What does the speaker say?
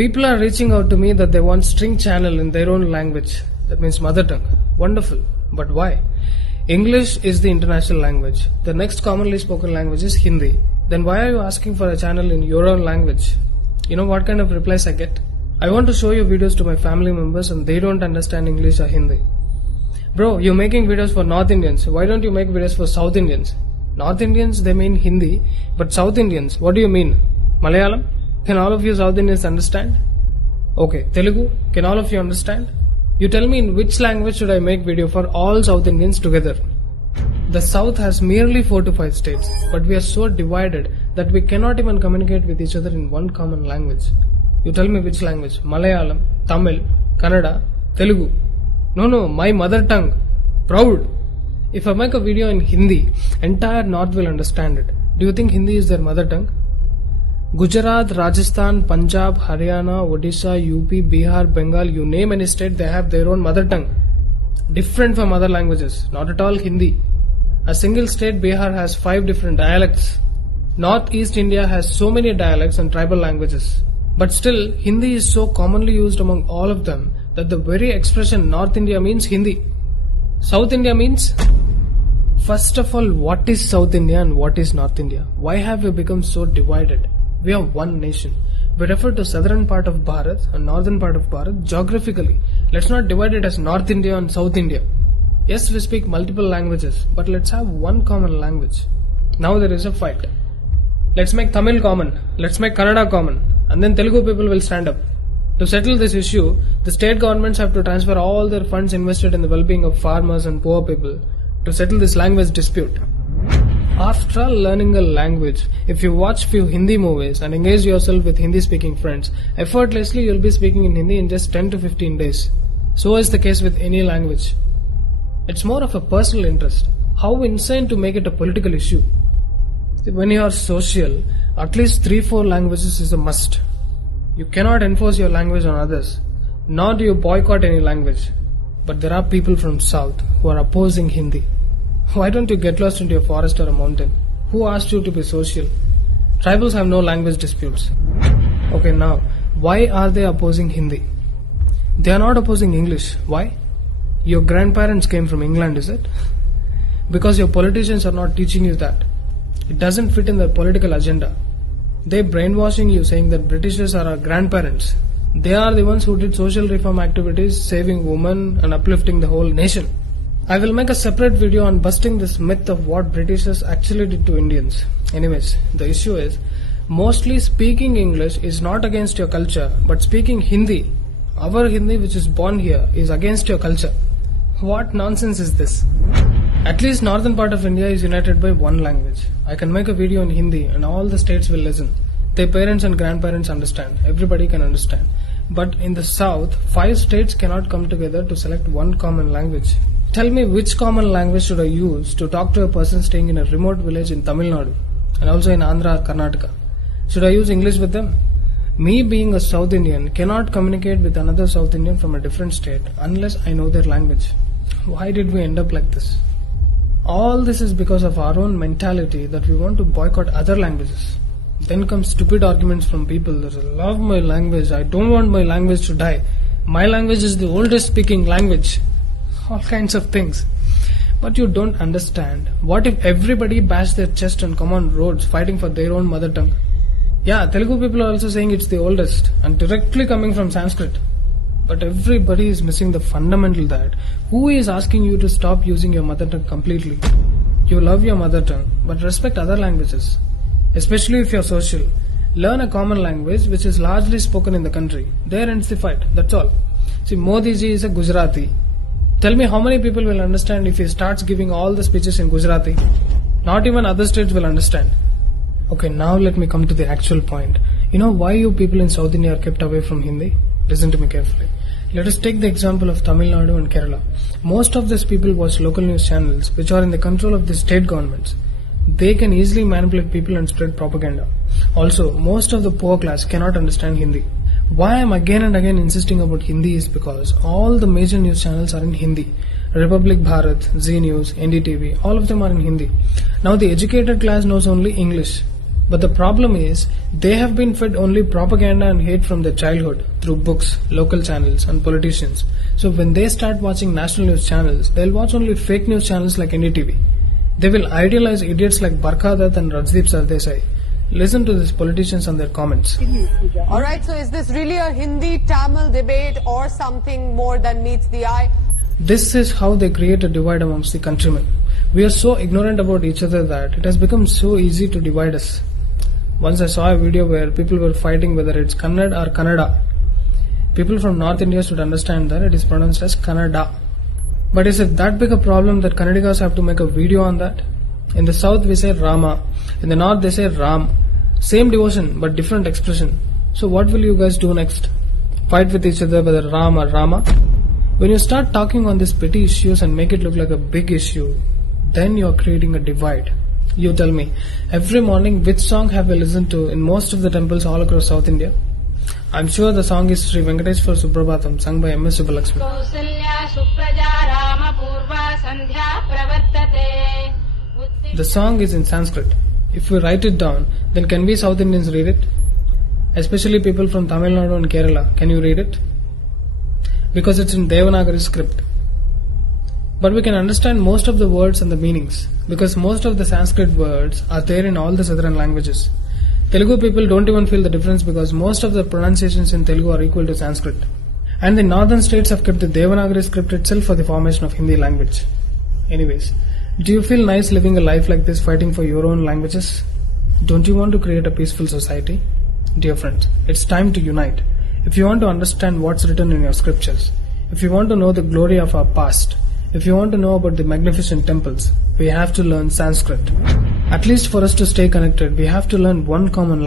People are reaching out to me that they want string channel in their own language. That means mother tongue. Wonderful. But why? English is the international language. The next commonly spoken language is Hindi. Then why are you asking for a channel in your own language? You know what kind of replies I get? I want to show you videos to my family members and they don't understand English or Hindi. Bro, you're making videos for North Indians. Why don't you make videos for South Indians? North Indians, they mean Hindi. But South Indians, what do you mean? Malayalam? Can all of you South Indians understand? Okay, Telugu? Can all of you understand? You tell me in which language should I make video for all South Indians together? The South has merely 4 to 5 states, but we are so divided that we cannot even communicate with each other in one common language. You tell me which language? Malayalam, Tamil, Kannada, Telugu. No, my mother tongue. Proud. If I make a video in Hindi, entire North will understand it. Do you think Hindi is their mother tongue? Gujarat, Rajasthan, Punjab, Haryana, Odisha, UP, Bihar, Bengal, you name any state, they have their own mother tongue. Different from other languages, not at all Hindi. A single state, Bihar, has 5 different dialects. Northeast India has so many dialects and tribal languages. But still, Hindi is so commonly used among all of them that the very expression North India means Hindi. South India means? First of all, what is South India and what is North India? Why have we become so divided? We are one nation. We refer to southern part of Bharat and northern part of Bharat geographically. Let's not divide it as North India and South India. Yes, we speak multiple languages, but let's have one common language. Now there is a fight. Let's make Tamil common. Let's make Kannada common. And then Telugu people will stand up. To settle this issue, the state governments have to transfer all their funds invested in the well-being of farmers and poor people to settle this language dispute. After learning a language, if you watch few Hindi movies and engage yourself with Hindi speaking friends, effortlessly you'll be speaking in Hindi in just 10 to 15 days. So is the case with any language. It's more of a personal interest. How insane to make it a political issue. When you are social, at least 3-4 languages is a must. You cannot enforce your language on others, nor do you boycott any language. But there are people from South who are opposing Hindi. Why don't you get lost into a forest or a mountain? Who asked you to be social? Tribals have no language disputes. Okay, now, why are they opposing Hindi? They are not opposing English. Why? Your grandparents came from England, is it? Because your politicians are not teaching you that. It doesn't fit in their political agenda. They're brainwashing you, saying that Britishers are our grandparents. They are the ones who did social reform activities, saving women and uplifting the whole nation. I will make a separate video on busting this myth of what Britishers actually did to Indians. Anyways, the issue is, mostly speaking English is not against your culture, but speaking Hindi, our Hindi which is born here, is against your culture. What nonsense is this? At least northern part of India is united by one language. I can make a video in Hindi and all the states will listen. Their parents and grandparents understand. Everybody can understand. But in the south, 5 states cannot come together to select one common language. Tell me which common language should I use to talk to a person staying in a remote village in Tamil Nadu and also in Andhra or Karnataka. Should I use English with them? Me being a South Indian cannot communicate with another South Indian from a different state unless I know their language. Why did we end up like this? All this is because of our own mentality that we want to boycott other languages. Then come stupid arguments from people that I love my language, I don't want my language to die. My language is the oldest speaking language. All kinds of things. But you don't understand. What if everybody bashed their chest and come on roads fighting for their own mother tongue? Yeah, Telugu people are also saying it's the oldest and directly coming from Sanskrit. But everybody is missing the fundamental that who is asking you to stop using your mother tongue completely? You love your mother tongue, but respect other languages. Especially if you're social. Learn a common language which is largely spoken in the country. There ends the fight, that's all. See, Modi ji is a Gujarati. Tell me how many people will understand if he starts giving all the speeches in Gujarati? Not even other states will understand. Okay, now let me come to the actual point. You know why you people in South India are kept away from Hindi? Listen to me carefully. Let us take the example of Tamil Nadu and Kerala. Most of these people watch local news channels which are in the control of the state governments. They can easily manipulate people and spread propaganda. Also, most of the poor class cannot understand Hindi. Why I am again and again insisting about Hindi is because all the major news channels are in Hindi. Republic Bharat, Zee News, NDTV, all of them are in Hindi. Now the educated class knows only English. But the problem is, they have been fed only propaganda and hate from their childhood through books, local channels, and politicians. So when they start watching national news channels, they'll watch only fake news channels like NDTV. They will idealize idiots like Barkha Dutt and Rajdeep Sardesai. Listen to these politicians and their comments. Alright, so is this really a Hindi-Tamil debate or something more than meets the eye? This is how they create a divide amongst the countrymen. We are so ignorant about each other that it has become so easy to divide us. Once I saw a video where people were fighting whether it's Kannada or Kannada. People from North India should understand that it is pronounced as Kannada. But is it that big a problem that Kannadigas have to make a video on that? In the south we say Rama, in the north they say Ram. Same devotion but different expression. So what will you guys do next? Fight with each other whether Ram or Rama? When you start talking on these petty issues and make it look like a big issue, then you are creating a divide. You tell me, every morning which song have we listened to in most of the temples all across South India? I'm sure the song is Sri Venkateshwar Suprabhatam, sung by M.S. Subbulakshmi. The song is in Sanskrit. If we write it down, then can we South Indians read it? Especially people from Tamil Nadu and Kerala, can you read it? Because it's in Devanagari script. But we can understand most of the words and the meanings, because most of the Sanskrit words are there in all the southern languages. Telugu people don't even feel the difference because most of the pronunciations in Telugu are equal to Sanskrit. And the northern states have kept the Devanagari script itself for the formation of Hindi language. Anyways, do you feel nice living a life like this, fighting for your own languages? Don't you want to create a peaceful society? Dear friends, it's time to unite. If you want to understand what's written in your scriptures, if you want to know the glory of our past, if you want to know about the magnificent temples, we have to learn Sanskrit. At least for us to stay connected, we have to learn one common language.